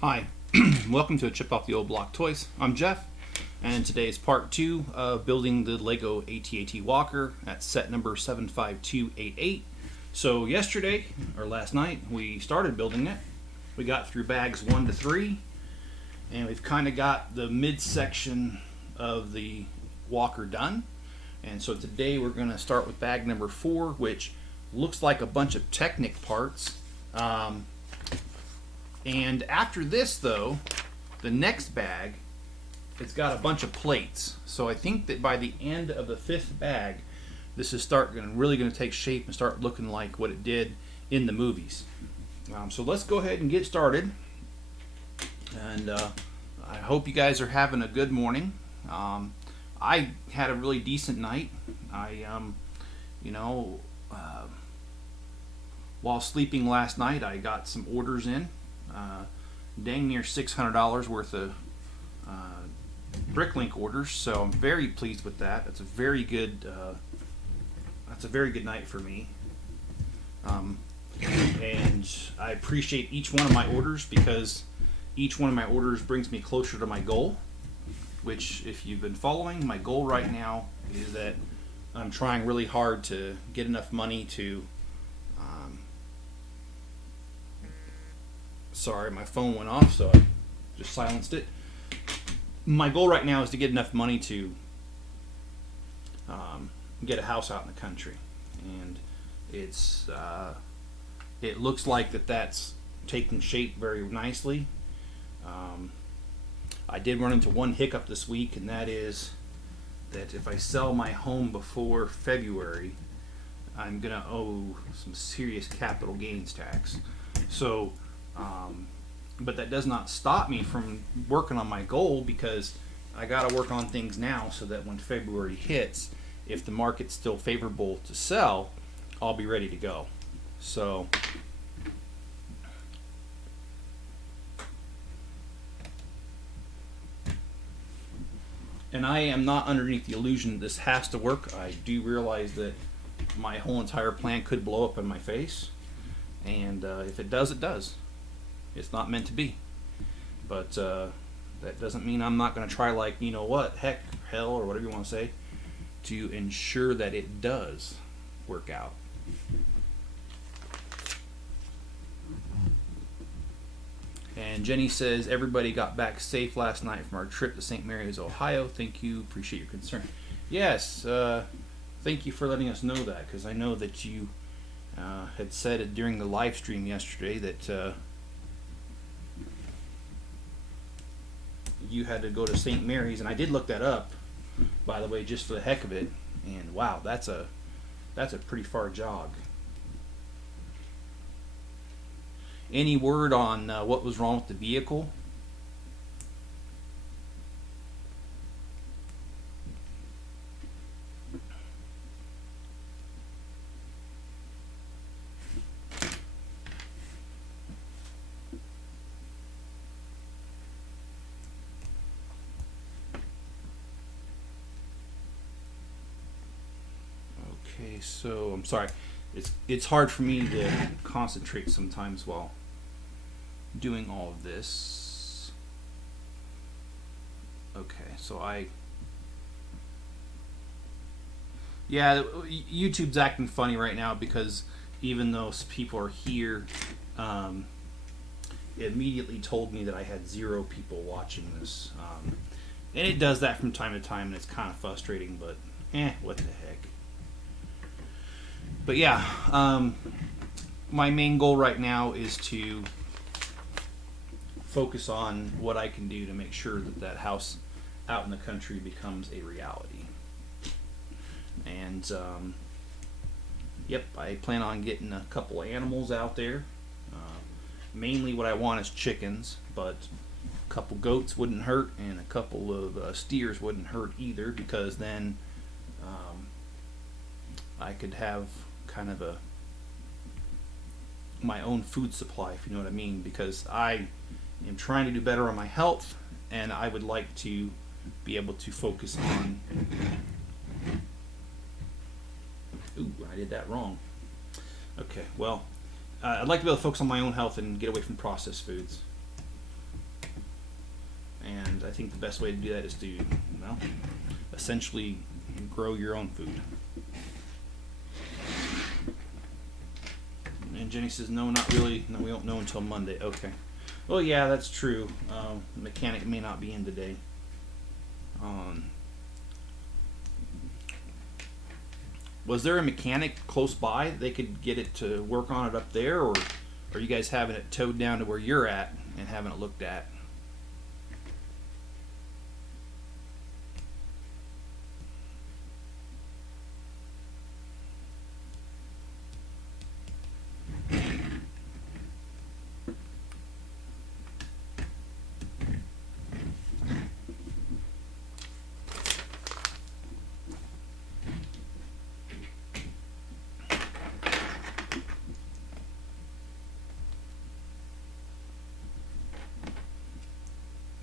Hi, welcome to a Chip Off the Old Block Toys. I'm Jeff, and today is part 2 of building the Lego AT-AT Walker at set number 75288. So yesterday, or last night, we started building it. We got through bags 1 to 3, and we've kind of got the midsection of the walker done. And so today we're going to start with bag number 4, which looks like a bunch of Technic parts. And after this, though, the next bag, it's got a bunch of plates. So I think that by the end of the 5th bag, this is really going to take shape and start looking like what it did in the movies. So let's go ahead and get started. And I hope you guys are having a good morning. I had a really decent night. While sleeping last night, I got some orders in. Dang near $600 worth of Bricklink orders, so I'm very pleased with that. That's a very good night for me. And I appreciate each one of my orders because each one of my orders brings me closer to my goal, which, if you've been following, my goal right now is that I'm trying really hard to get enough money to sorry, my phone went off, so I just silenced it. My goal right now is to get enough money to get a house out in the country, and it looks like that's taking shape very nicely. I did run into one hiccup this week, and that is that if I sell my home before February, I'm gonna owe some serious capital gains tax. So but that does not stop me from working on my goal, because I got to work on things now so that when February hits, if the market's still favorable to sell, I'll be ready to go. So and I am not underneath the illusion that this has to work. I do realize that my whole entire plan could blow up in my face, and if it does, it does. It's not meant to be, but that doesn't mean I'm not going to try, like, heck, hell, or whatever you want to say, to ensure that it does work out. And Jenny says, everybody got back safe last night from our trip to St. Mary's, Ohio. Thank you. Appreciate your concern. Yes, thank you for letting us know that, because I know that you had said it during the live stream yesterday that you had to go to St. Mary's, and I did look that up, by the way, just for the heck of it, and wow, that's a pretty far jog. Any word on what was wrong with the vehicle? Okay, so I'm sorry. It's hard for me to concentrate sometimes while doing all of this. Okay, so YouTube's acting funny right now, because even though people are here, it immediately told me that I had 0 people watching this, and it does that from time to time, and it's kind of frustrating, but what the heck. But yeah, my main goal right now is to focus on what I can do to make sure that house out in the country becomes a reality. And yep, I plan on getting a couple of animals out there. Mainly what I want is chickens, but a couple goats wouldn't hurt, and a couple of steers wouldn't hurt either, because then I could have kind of my own food supply, if you know what I mean, because I am trying to do better on my health, and I would like to be able to focus on I did that wrong. Okay, well, I'd like to be able to focus on my own health and get away from processed foods. And I think the best way to do that is to, well, essentially grow your own food. And Jenny says, no, not really. No, we won't know until Monday. Okay. Well, yeah, that's true. Mechanic may not be in today. Was there a mechanic close by? They could get it to work on it up there, or are you guys having it towed down to where you're at and having it looked at?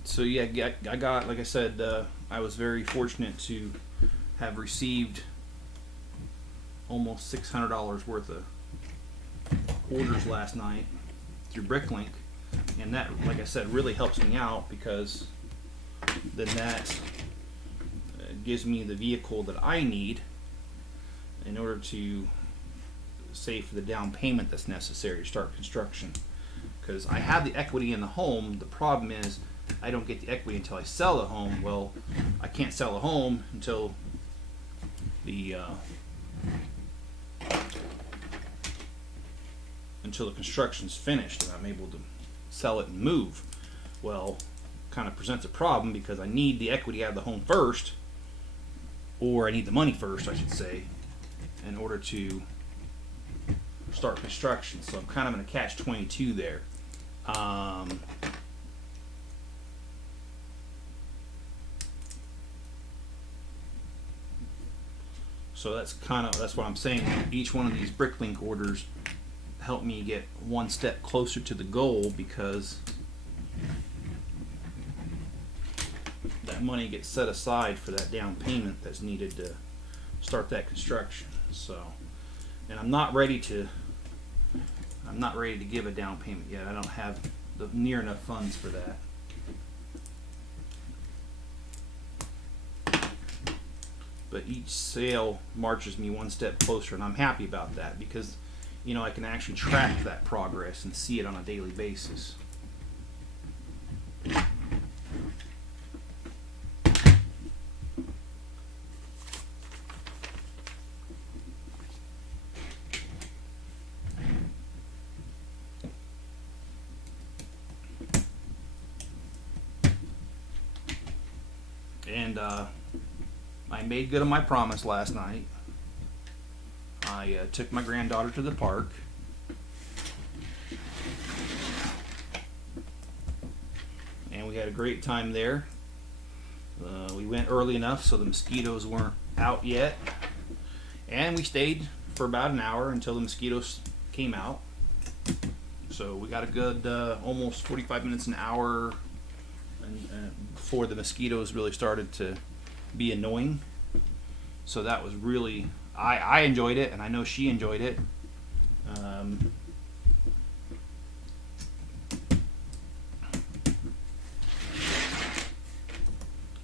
So yeah, I got, like I said, I was very fortunate to have received almost $600 worth of orders last night through Bricklink, and that, like I said, really helps me out, because then that gives me the vehicle that I need in order to save for the down payment that's necessary to start construction. Because I have the equity in the home. The problem is I don't get the equity until I sell the home. Well, I can't sell a home until the construction's finished and I'm able to sell it and move. Well, kind of presents a problem, because I need the equity out of the home first, or I need the money first, I should say, in order to start construction. So I'm kind of in a catch-22 there. So that's what I'm saying. Each one of these Bricklink orders help me get one step closer to the goal, because that money gets set aside for that down payment that's needed to start that construction. So, and I'm not ready to give a down payment yet. I don't have the near enough funds for that. But each sale marches me one step closer, and I'm happy about that, because I can actually track that progress and see it on a daily basis. And I made good on my promise last night. I took my granddaughter to the park. And we had a great time there. We went early enough so the mosquitoes weren't out yet. And we stayed for about an hour until the mosquitoes came out. So we got a good almost 45 minutes, an hour, before the mosquitoes really started to be annoying. So that was really, I enjoyed it, and I know she enjoyed it.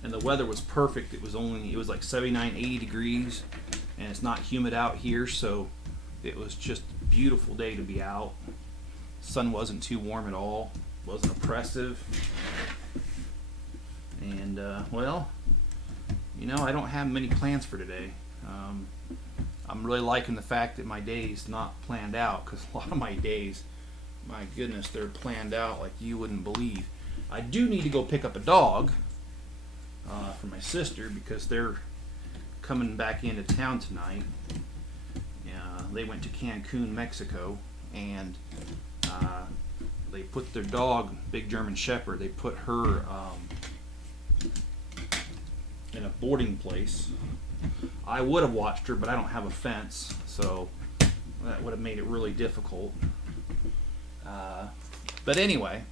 And the weather was perfect. It was like 79, 80 degrees, and it's not humid out here, so it was just a beautiful day to be out. Sun wasn't too warm at all, wasn't oppressive. And well, I don't have many plans for today. I'm really liking the fact that my day's not planned out, because a lot of my days, my goodness, they're planned out like you wouldn't believe. I do need to go pick up a dog for my sister, because they're coming back into town tonight. They went to Cancun, Mexico, and they put their dog, big German Shepherd, they put her in a boarding place. I would have watched her, but I don't have a fence, so that would have made it really difficult. But anyway,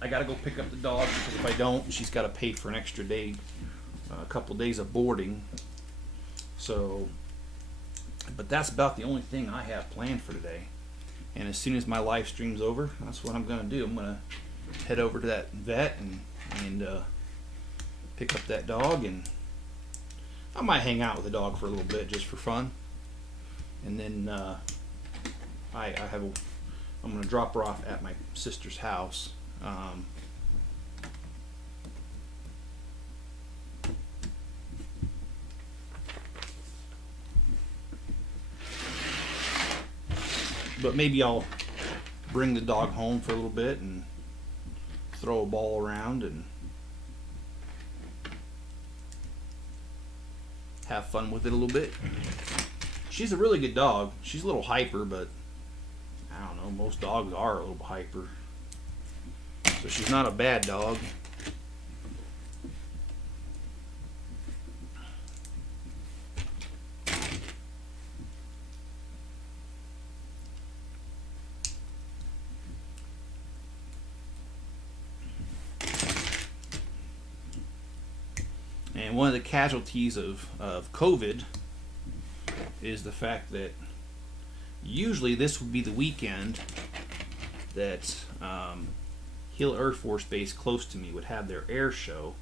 I gotta go pick up the dog, because if I don't, she's got to pay for an extra day, a couple days of boarding. So, but that's about the only thing I have planned for today. And as soon as my live stream's over, that's what I'm gonna do. I'm gonna head over to that vet and pick up that dog, and I might hang out with the dog for a little bit just for fun. And then I'm going to drop her off at my sister's house. But maybe I'll bring the dog home for a little bit and throw a ball around and have fun with it a little bit. She's a really good dog. She's a little hyper, but I don't know, most dogs are a little hyper. So she's not a bad dog. And one of the casualties of COVID is the fact that usually this would be the weekend that Hill Air Force Base close to me would have their air show,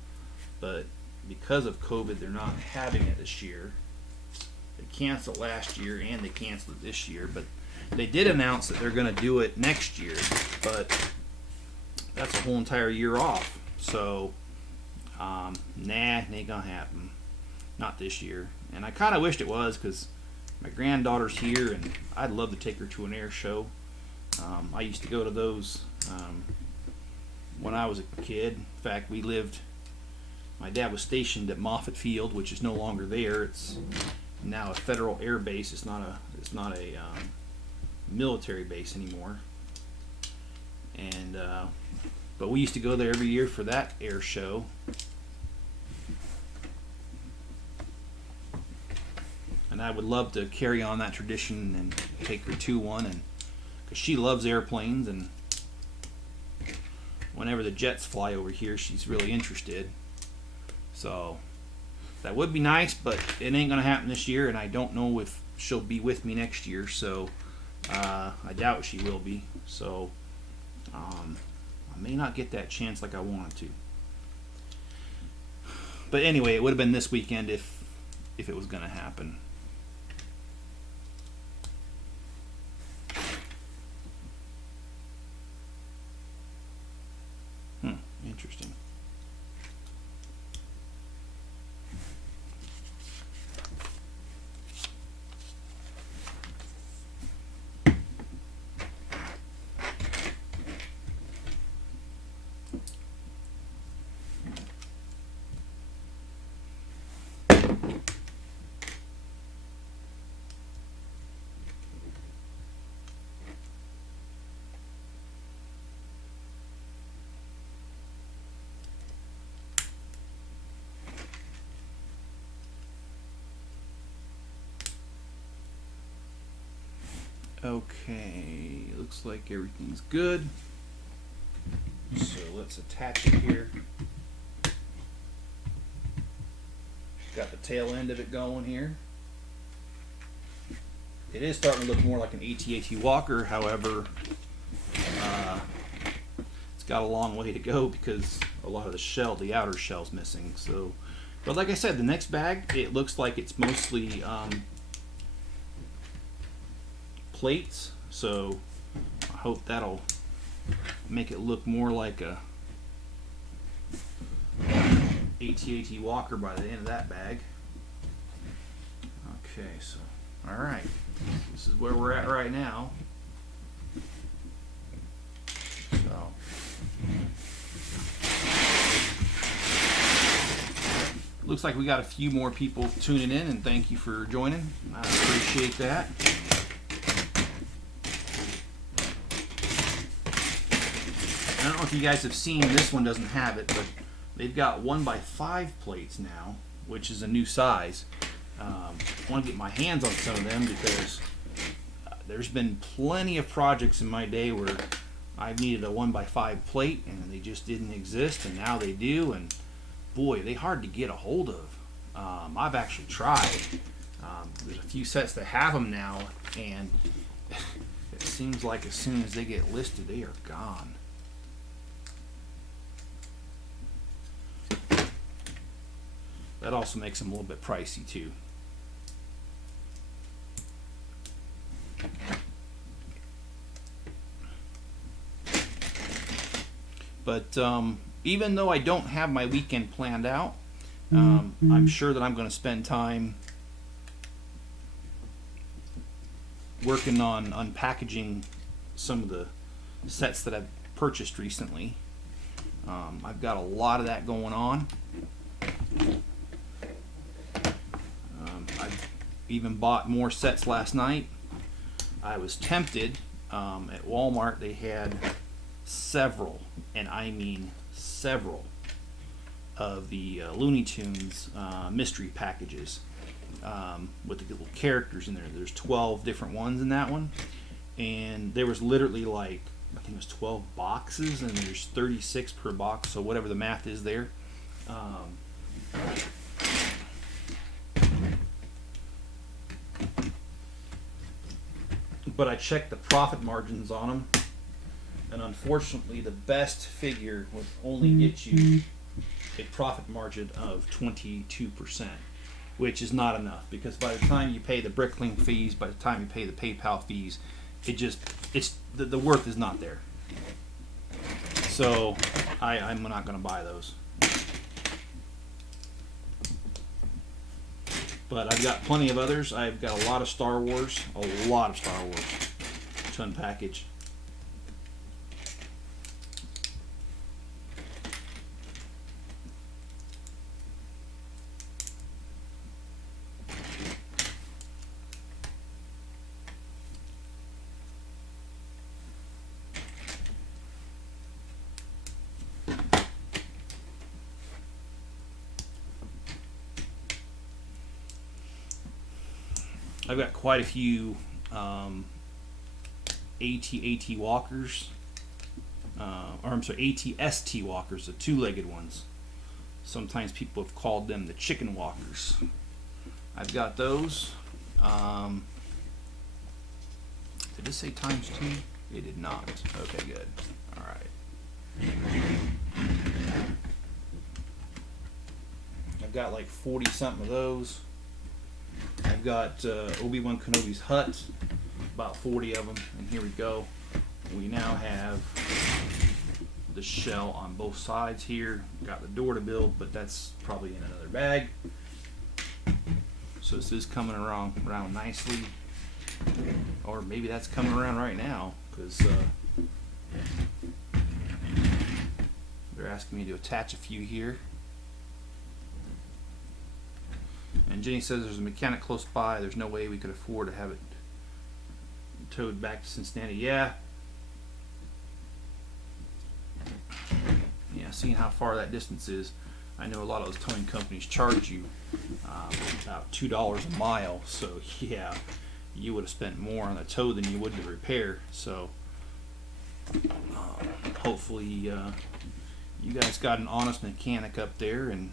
but because of COVID they're not having it this year. They canceled last year and they canceled it this year, but they did announce that they're going to do it next year, but that's a whole entire year off. So nah, it ain't gonna happen. Not this year. And I kind of wished it was, because my granddaughter's here and I'd love to take her to an air show. I used to go to those when I was a kid. In fact, my dad was stationed at Moffett Field, which is no longer there. It's now a federal air base. It's not a military base anymore. And but we used to go there every year for that air show. And I would love to carry on that tradition and take her to one, and because she loves airplanes, and whenever the jets fly over here, she's really interested. So that would be nice, but it ain't gonna happen this year, and I don't know if she'll be with me next year. So I doubt she will be. So I may not get that chance like I wanted to. But anyway, it would have been this weekend if it was gonna happen. Interesting. Okay, looks like everything's good. So let's attach it here. Got the tail end of it going here. It is starting to look more like an AT-AT walker, however, it's got a long way to go because a lot of the outer shell's missing. So, but like I said, the next bag, it looks like it's mostly plates, so I hope that'll make it look more like a AT-AT walker by the end of that bag. Okay, so alright, this is where we're at right now. So looks like we got a few more people tuning in, and thank you for joining. I appreciate that. I don't know if you guys have seen, this one doesn't have it, but they've got 1x5 plates now, which is a new size. I want to get my hands on some of them because there's been plenty of projects in my day where I've needed a 1x5 plate and they just didn't exist, and now they do, and boy, they're hard to get a hold of. I've actually tried. There's a few sets that have them now, and it seems like as soon as they get listed, they are gone. that also makes them a little bit pricey too. But even though I don't have my weekend planned out, I'm sure that I'm going to spend time working on unpackaging some of the sets that I've purchased recently. I've got a lot of that going on. I even bought more sets last night. I was tempted. At Walmart they had several, and I mean several, of the Looney Tunes mystery packages with the little characters in there. There's 12 different ones in that one, and there was literally like, I think it was 12 boxes, and there's 36 per box, so whatever the math is there. But I checked the profit margins on them, and unfortunately the best figure would only get you a profit margin of 22%, which is not enough, because by the time you pay the Bricklink fees, by the time you pay the PayPal fees, the worth is not there. So I'm not going to buy those. But I've got plenty of others. I've got a lot of Star Wars to unpackage. I've got quite a few AT walkers, AT-ST walkers, the two-legged ones. Sometimes people have called them the chicken walkers. I've got those. Did it say times 2? It did not. Okay, good. All right. I've got like 40 something of those. I've got Obi-Wan Kenobi's hut, about 40 of them, and here we go. We now have the shell on both sides here. Got the door to build, but that's probably in another bag. So this is coming around nicely, or maybe that's coming around right now, because they're asking me to attach a few here. And Jenny says there's a mechanic close by. There's no way we could afford to have it towed back to Cincinnati. Yeah, seeing how far that distance is, I know a lot of those towing companies charge you about $2 a mile. So yeah, you would have spent more on the tow than you would the repair. So hopefully you guys got an honest mechanic up there, and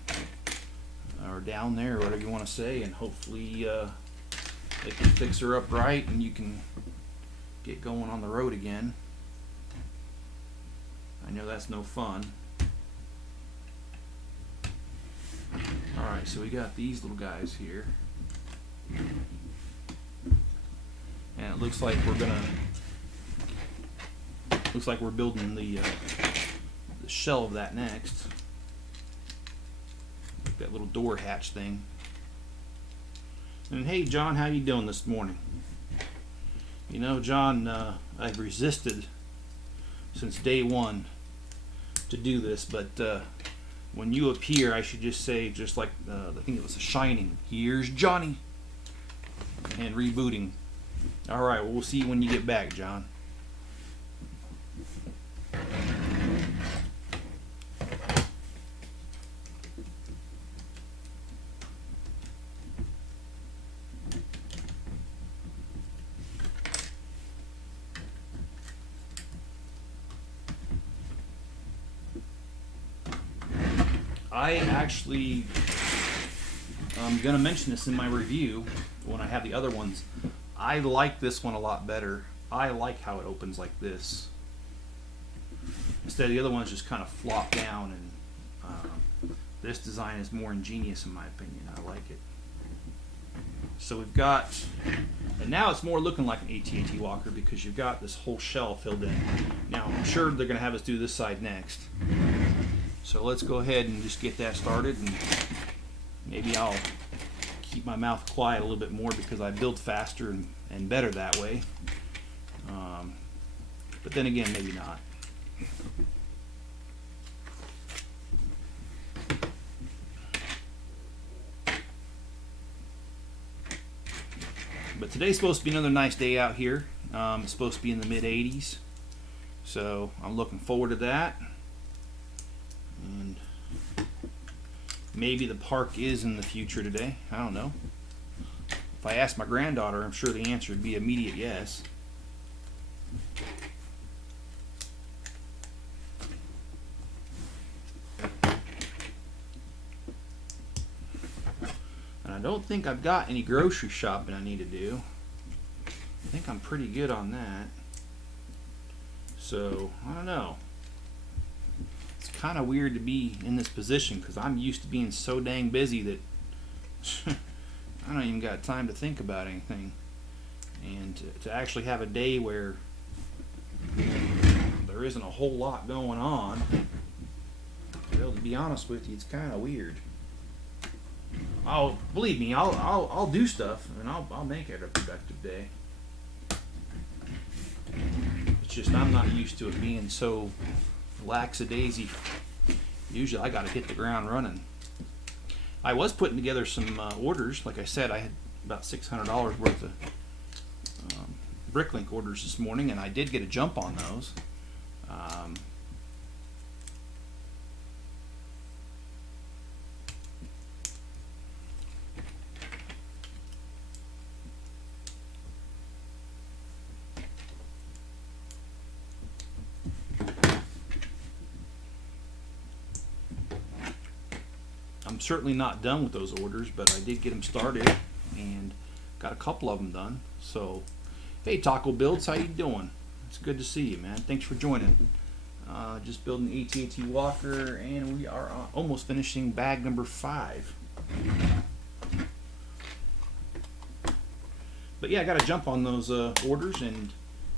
or down there, or whatever you want to say, and hopefully they can fix her up right and you can get going on the road again. I know that's no fun. Alright, so we got these little guys here, and it looks like we're building the shell of that next. That little door hatch thing. And hey John, how you doing this morning? You know, John, I've resisted since day one to do this, but when you appear, I should just say, just like I think it was The Shining, here's Johnny, and rebooting. Alright, well, we'll see you when you get back, John. I'm going to mention this in my review when I have the other ones. I like this one a lot better. I like how it opens like this. Instead of the other ones just kind of flop down, and this design is more ingenious in my opinion. I like it. So we've got, and now it's more looking like an AT-AT walker because you've got this whole shell filled in. Now I'm sure they're going to have us do this side next. So let's go ahead and just get that started, and maybe I'll keep my mouth quiet a little bit more because I build faster and better that way. But then again, maybe not. But today's supposed to be another nice day out here. It's supposed to be in the mid-80s. So I'm looking forward to that. And maybe the park is in the future today. I don't know. If I asked my granddaughter, I'm sure the answer would be immediate yes. And I don't think I've got any grocery shopping I need to do. I think I'm pretty good on that. So, I don't know. It's kind of weird to be in this position because I'm used to being so dang busy that I don't even got time to think about anything. And to actually have a day where there isn't a whole lot going on, well, to be honest with you, it's kind of weird. Believe me, I'll do stuff and I'll make it a productive day. It's just I'm not used to it being so lackadaisy. Usually I got to hit the ground running. I was putting together some orders. Like I said, I had about $600 worth of Bricklink orders this morning, and I did get a jump on those. I'm certainly not done with those orders, but I did get them started and got a couple of them done. So, hey Taco Builds, how you doing? It's good to see you, man. Thanks for joining. Just building the AT-AT walker, and we are almost finishing bag number 5. But yeah, I got to jump on those orders, and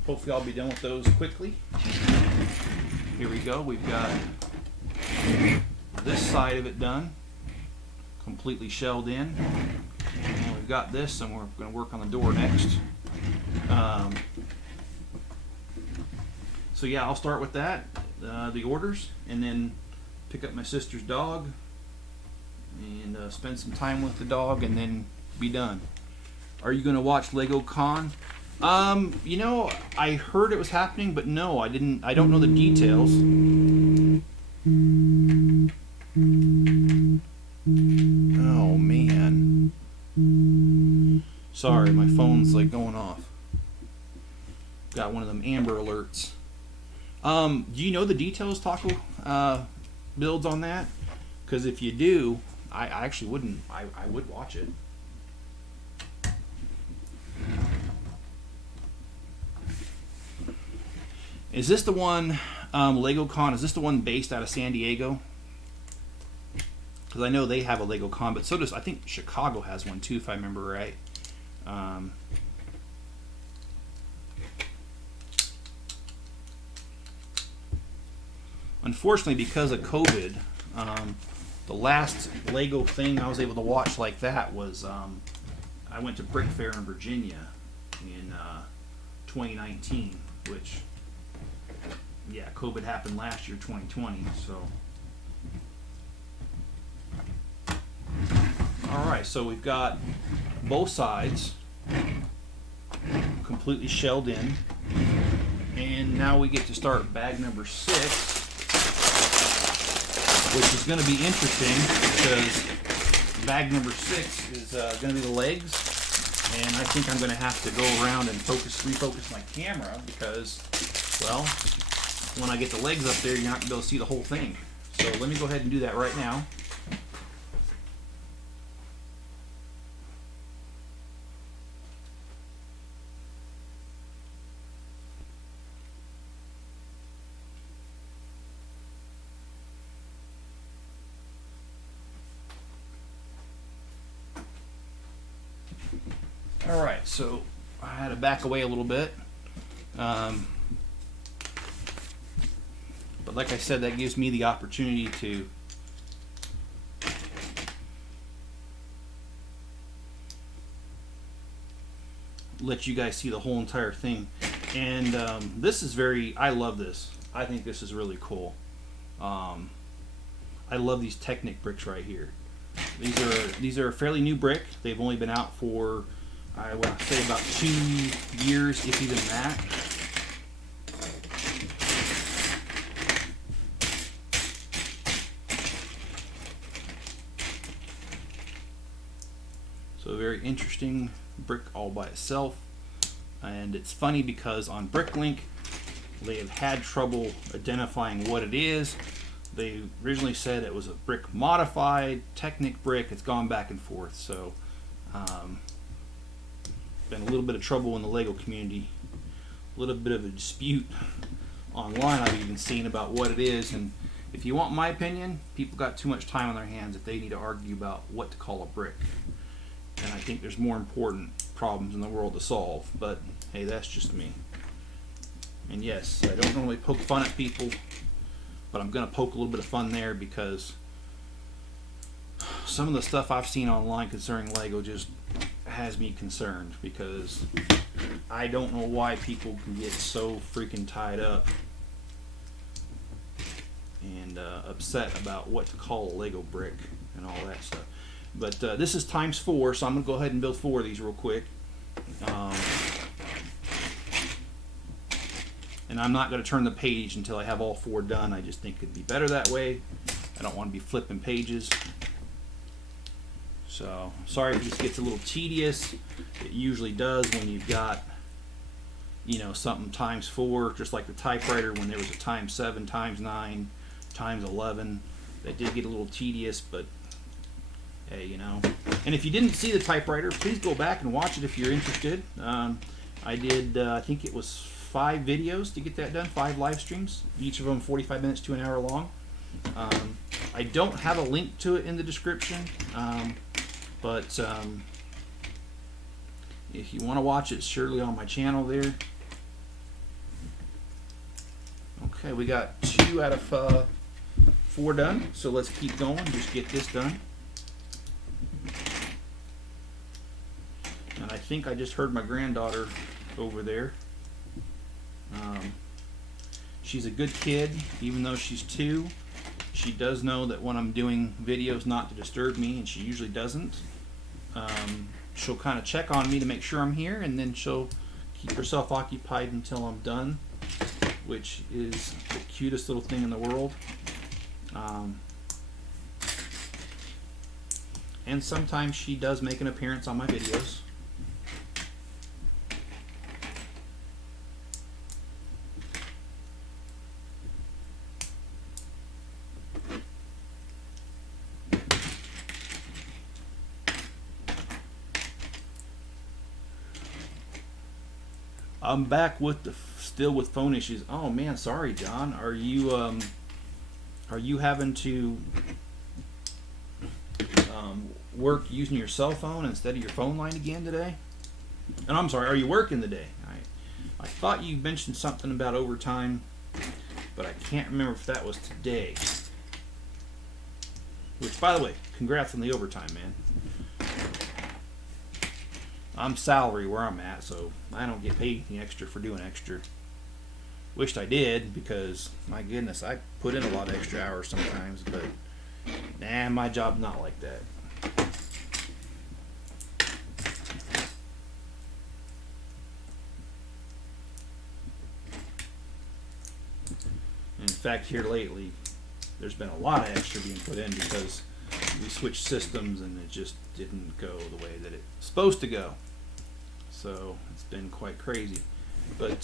hopefully I'll be done with those quickly. Here we go. We've got this side of it done, completely shelled in, and we've got this, and we're going to work on the door next. So yeah, I'll start with that, the orders, and then pick up my sister's dog and spend some time with the dog, and then be done. Are you going to watch Lego Con? You know, I heard it was happening, but no, I didn't. I don't know the details. Oh man. Sorry, my phone's like going off. Got one of them Amber Alerts. Do you know the details, Taco Builds, on that? Because if you do, I actually wouldn't. I would watch it. Is this the one, Lego Con? Is this the one based out of San Diego? Because I know they have a Lego Con, but so does, I think Chicago has one too, if I remember right. Unfortunately, because of COVID, the last Lego thing I was able to watch like that was I went to Brick Fair in Virginia in 2019, which, yeah, COVID happened last year, 2020, so. Alright, so we've got both sides completely shelled in, and now we get to start bag number 6, which is going to be interesting because bag number 6 is going to be the legs, and I think I'm going to have to go around and refocus my camera because, well, when I get the legs up there, you're not going to be able to see the whole thing. So let me go ahead and do that right now. All right, so I had to back away a little bit. But like I said, that gives me the opportunity to let you guys see the whole entire thing. And this is I love this. I think this is really cool. I love these Technic bricks right here. These are a fairly new brick. They've only been out for, I would say, about 2 years, if even that. So a very interesting brick all by itself. And it's funny because on Bricklink they have had trouble identifying what it is. They originally said it was a brick modified Technic brick. It's gone back and forth, so been a little bit of trouble in the Lego community, a little bit of a dispute online I've even seen about what it is. And if you want my opinion, people got too much time on their hands if they need to argue about what to call a brick. And I think there's more important problems in the world to solve, but hey, that's just me. And yes, I don't normally poke fun at people, but I'm gonna poke a little bit of fun there because some of the stuff I've seen online concerning Lego just has me concerned, because I don't know why people can get so freaking tied up and upset about what to call a Lego brick and all that stuff. But this is ×4, so I'm going to go ahead and build 4 of these real quick. And I'm not going to turn the page until I have all 4 done. I just think it'd be better that way. I don't want to be flipping pages. So, sorry if this gets a little tedious. It usually does when you've got, you know, something ×4, just like the typewriter when there was a ×7, ×9, ×11. That did get a little tedious, but hey, you know. And if you didn't see the typewriter, please go back and watch it if you're interested. I did, I think it was 5 videos to get that done, 5 live streams, each of them 45 minutes to an hour long. I don't have a link to it in the description, but if you want to watch it, surely on my channel there. Okay, we got 2 out of 4 done, so let's keep going, just get this done. And I think I just heard my granddaughter over there. She's a good kid, even though she's 2. She does know that when I'm doing videos not to disturb me, and she usually doesn't. She'll kind of check on me to make sure I'm here, and then she'll keep herself occupied until I'm done, which is the cutest little thing in the world. And sometimes she does make an appearance on my videos. I'm back with still with phone issues. Oh man, sorry, John. Are you having to work using your cell phone instead of your phone line again today? And I'm sorry, are you working today? I thought you mentioned something about overtime, but I can't remember if that was today. Which, by the way, congrats on the overtime, man. I'm salary where I'm at, so I don't get paid any extra for doing extra. Wished I did, because my goodness, I put in a lot of extra hours sometimes, but nah, my job's not like that. In fact, here lately, there's been a lot of extra being put in because we switched systems and it just didn't go the way that it's supposed to go. So it's been quite crazy. But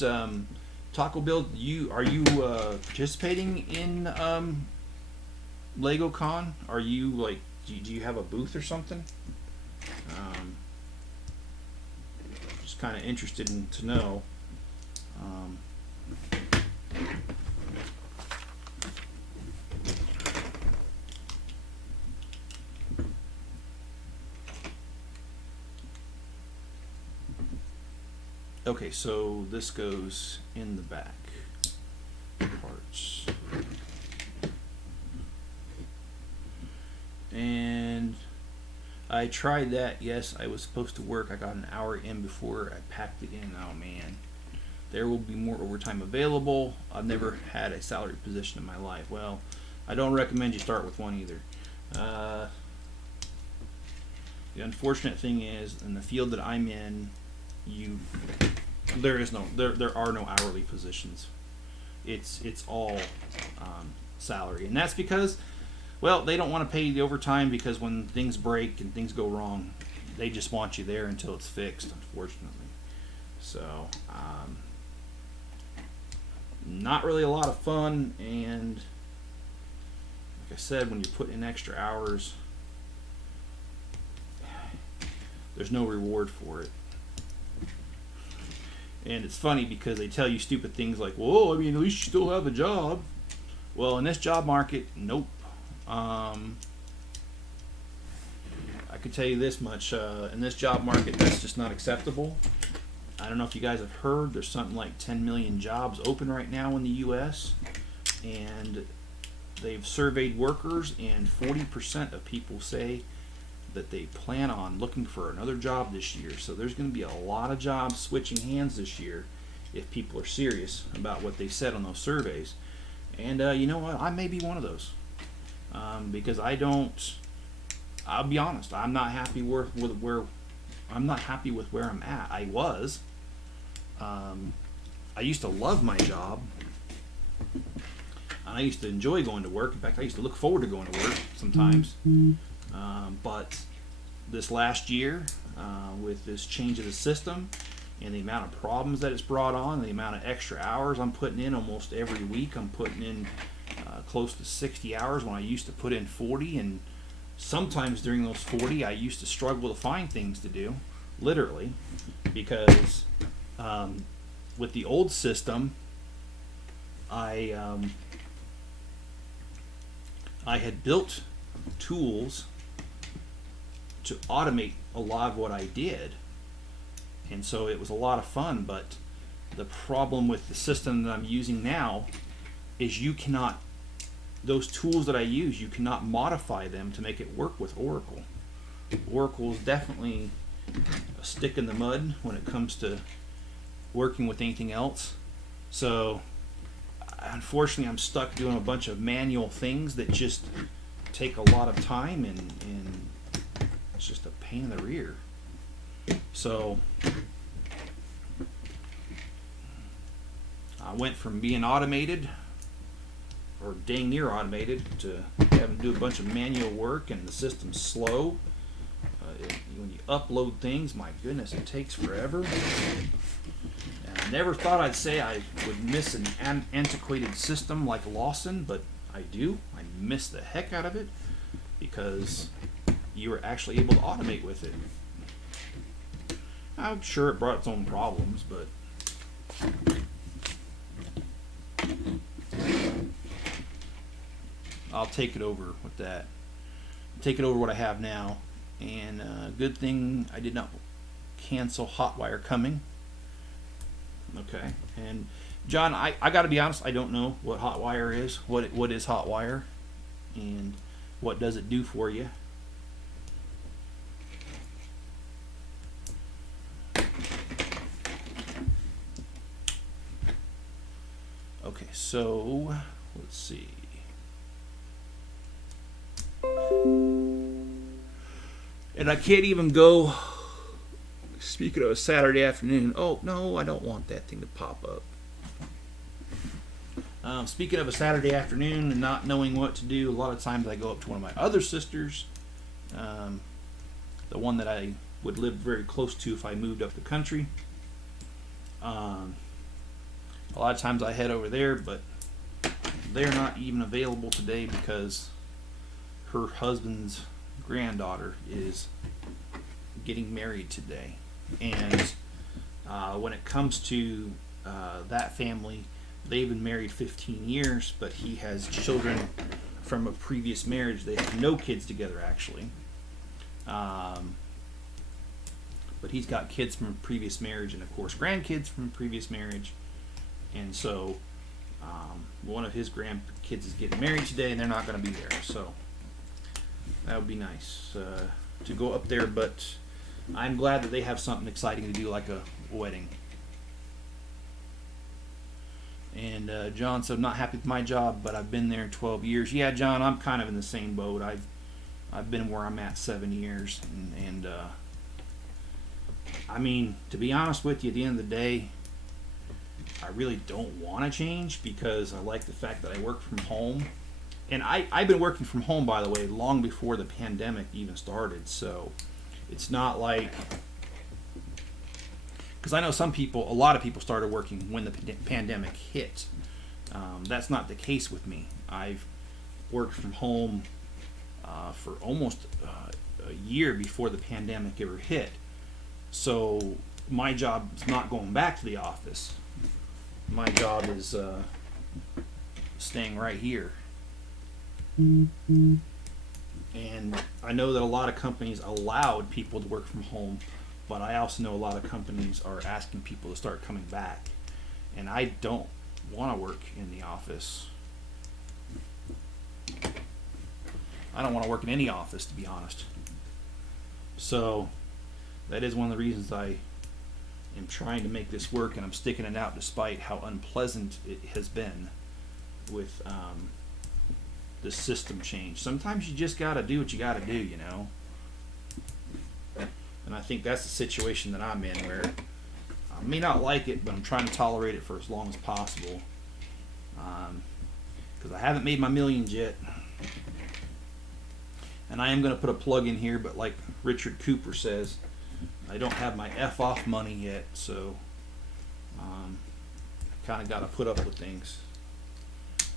Taco Bill, are you participating in LegoCon? Are you like, do you have a booth or something? Just kind of interested to know. Okay, so this goes in the back parts. And I tried that. Yes, I was supposed to work. I got an hour in before I packed it in. Oh man. There will be more overtime available. I've never had a salary position in my life. Well, I don't recommend you start with one either. The unfortunate thing is, in the field that I'm in, there are no hourly positions. It's all salary, and that's because, well, they don't want to pay the overtime, because when things break and things go wrong, they just want you there until it's fixed, unfortunately. So, not really a lot of fun, and like I said, when you put in extra hours, there's no reward for it. And it's funny because they tell you stupid things like, well, I mean, at least you still have a job. Well, in this job market, nope. I could tell you this much. In this job market, that's just not acceptable. I don't know if you guys have heard, there's something like 10 million jobs open right now in the U.S. And they've surveyed workers, and 40% of people say that they plan on looking for another job this year. So there's going to be a lot of jobs switching hands this year if people are serious about what they said on those surveys. And you know what? I may be one of those, because I'll be honest, I'm not happy with where I'm at. I used to love my job, and I used to enjoy going to work. In fact, I used to look forward to going to work sometimes. But this last year, with this change of the system and the amount of problems that it's brought on, and the amount of extra hours I'm putting in almost every week, I'm putting in close to 60 hours when I used to put in 40, and sometimes during those 40 I used to struggle to find things to do, literally, because with the old system, I had built tools to automate a lot of what I did, and so it was a lot of fun. But the problem with the system that I'm using now is those tools that I use, you cannot modify them to make it work with Oracle. Oracle is definitely a stick in the mud when it comes to working with anything else. So unfortunately, I'm stuck doing a bunch of manual things that just take a lot of time, and it's just a pain in the rear. So I went from being automated, or dang near automated, to having to do a bunch of manual work, and the system's slow. When you upload things, my goodness, it takes forever. And I never thought I'd say I would miss an antiquated system like Lawson, but I do. I miss the heck out of it, because you were actually able to automate with it. I'm sure it brought its own problems, but I'll take it over with that. Take it over what I have now. And good thing I did not cancel Hotwire coming. Okay. And John, I got to be honest, I don't know what Hotwire is. What is Hotwire, and what does it do for you? Okay, so let's see. And I can't even go, speaking of a Saturday afternoon, oh no, I don't want that thing to pop up. Speaking of a Saturday afternoon and not knowing what to do, a lot of times I go up to one of my other sisters, the one that I would live very close to if I moved up the country. A lot of times I head over there, but they're not even available today because her husband's granddaughter is getting married today. And when it comes to that family, they've been married 15 years, but he has children from a previous marriage. They have no kids together, actually. but he's got kids from a previous marriage and, of course, grandkids from a previous marriage. And so one of his grandkids is getting married today, and they're not going to be there. So that would be nice to go up there, but I'm glad that they have something exciting to do, like a wedding. And John said, I'm not happy with my job, but I've been there 12 years. Yeah, John, I'm kind of in the same boat. I've been where I'm at 7 years. And I mean, to be honest with you, at the end of the day, I really don't want to change because I like the fact that I work from home. And I've been working from home, by the way, long before the pandemic even started. So it's not like... Because I know a lot of people started working when the pandemic hit. That's not the case with me. I've worked from home for almost a year before the pandemic ever hit. So my job is not going back to the office. My job is staying right here. And I know that a lot of companies allowed people to work from home, but I also know a lot of companies are asking people to start coming back. And I don't want to work in the office. I don't want to work in any office, to be honest. So that is one of the reasons I am trying to make this work, and I'm sticking it out despite how unpleasant it has been with the system change. Sometimes you just got to do what you got to do, you know. And I think that's the situation that I'm in, where I may not like it, but I'm trying to tolerate it for as long as possible. Because I haven't made my millions yet. And I am going to put a plug in here, but like Richard Cooper says, I don't have my F off money yet, so kind of got to put up with things.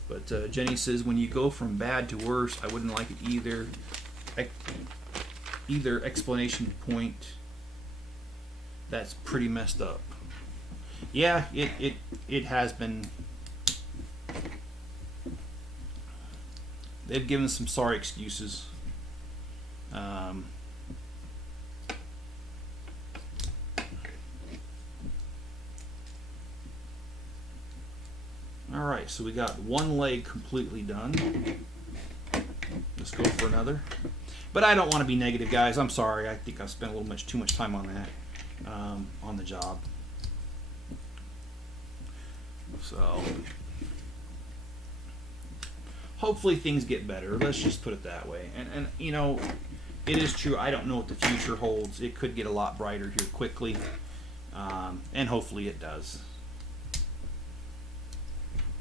But Jenny says, when you go from bad to worse, I wouldn't like it either. Either explanation point. That's pretty messed up. Yeah, it has been. They've given some sorry excuses. All right, so we got one leg completely done. Let's go for another. But I don't want to be negative, guys. I'm sorry. I think I spent a little too much time on that, on the job. So hopefully things get better. Let's just put it that way. And you know, it is true. I don't know what the future holds. It could get a lot brighter here quickly, and hopefully it does.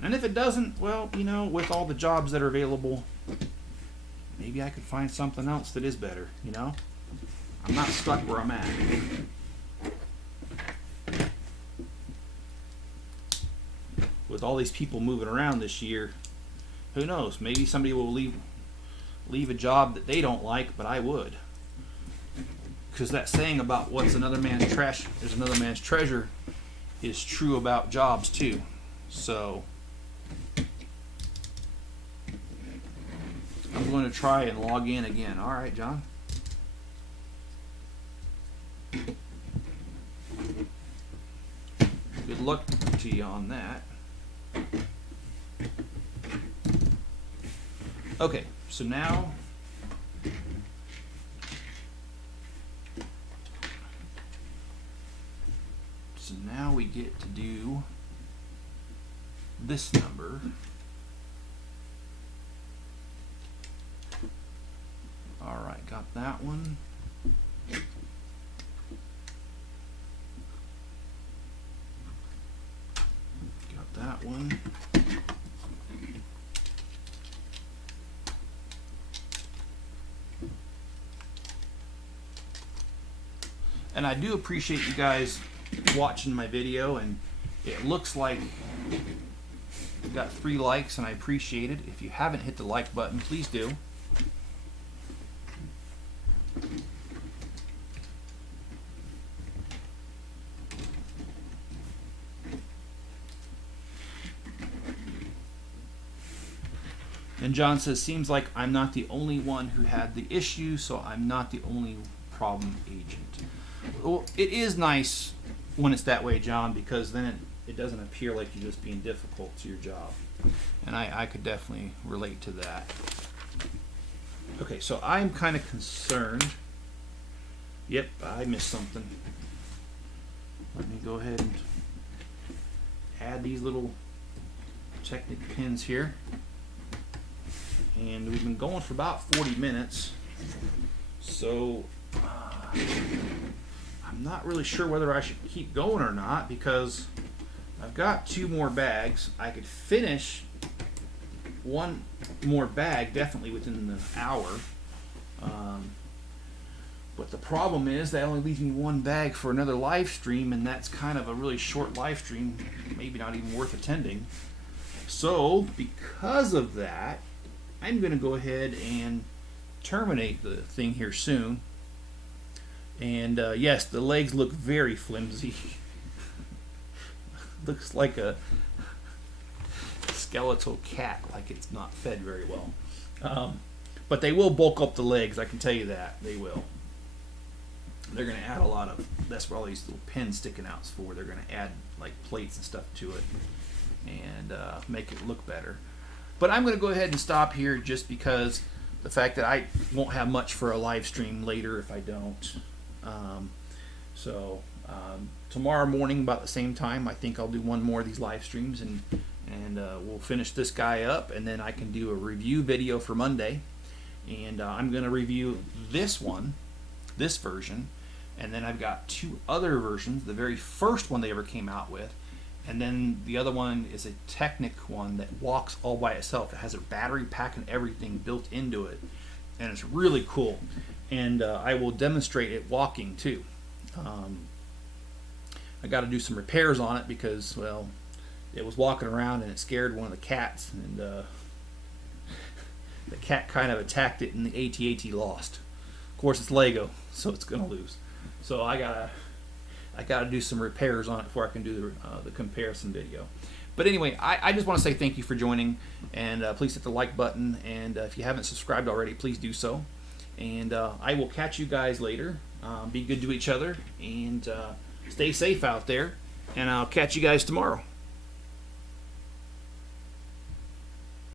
And if it doesn't, well, you know, with all the jobs that are available, maybe I could find something else that is better, you know? I'm not stuck where I'm at. With all these people moving around this year, who knows? Maybe somebody will leave a job that they don't like, but I would. Because that saying about what's another man's trash is another man's treasure is true about jobs too. So I'm going to try and log in again. All right, John. Good luck to you on that. Okay, so now we get to do this number. All right, got that one. Got that one. And I do appreciate you guys watching my video, and it looks like we got 3 likes, and I appreciate it. If you haven't hit the like button, please do. And John says, seems like I'm not the only one who had the issue, so I'm not the only problem agent. Well, it is nice when it's that way, John, because then it doesn't appear like you're just being difficult to your job. And I could definitely relate to that. Okay, so I'm kind of concerned. Yep, I missed something. Let me go ahead and add these little Technic pins here. And we've been going for about 40 minutes. So I'm not really sure whether I should keep going or not, because I've got 2 more bags. I could finish 1 more bag definitely within the hour. But the problem is that only leaves me 1 bag for another live stream, and that's kind of a really short live stream, maybe not even worth attending. So because of that, I'm going to go ahead and terminate the thing here soon. And yes, the legs look very flimsy. Looks like a skeletal cat, like it's not fed very well. But they will bulk up the legs, I can tell you that. They will. They're going to add a lot of, that's where all these little pins sticking out is for. They're going to add like plates and stuff to it and make it look better. But I'm going to go ahead and stop here, just because the fact that I won't have much for a live stream later if I don't. Tomorrow morning about the same time, I think I'll do 1 more of these live streams, and we'll finish this guy up, and then I can do a review video for Monday. And I'm going to review this version, and then I've got 2 other versions. The very first one they ever came out with, and then the other one is a Technic one that walks all by itself. It has a battery pack and everything built into it, and it's really cool. And I will demonstrate it walking too. I got to do some repairs on it because, well, it was walking around and it scared one of the cats, and the cat kind of attacked it, and the AT-AT lost. Of course, it's Lego, so it's gonna lose. So I gotta do some repairs on it before I can do the comparison video. But anyway, I just want to say thank you for joining, and please hit the like button, and if you haven't subscribed already, please do so. And I will catch you guys later. Be good to each other, and stay safe out there, and I'll catch you guys tomorrow.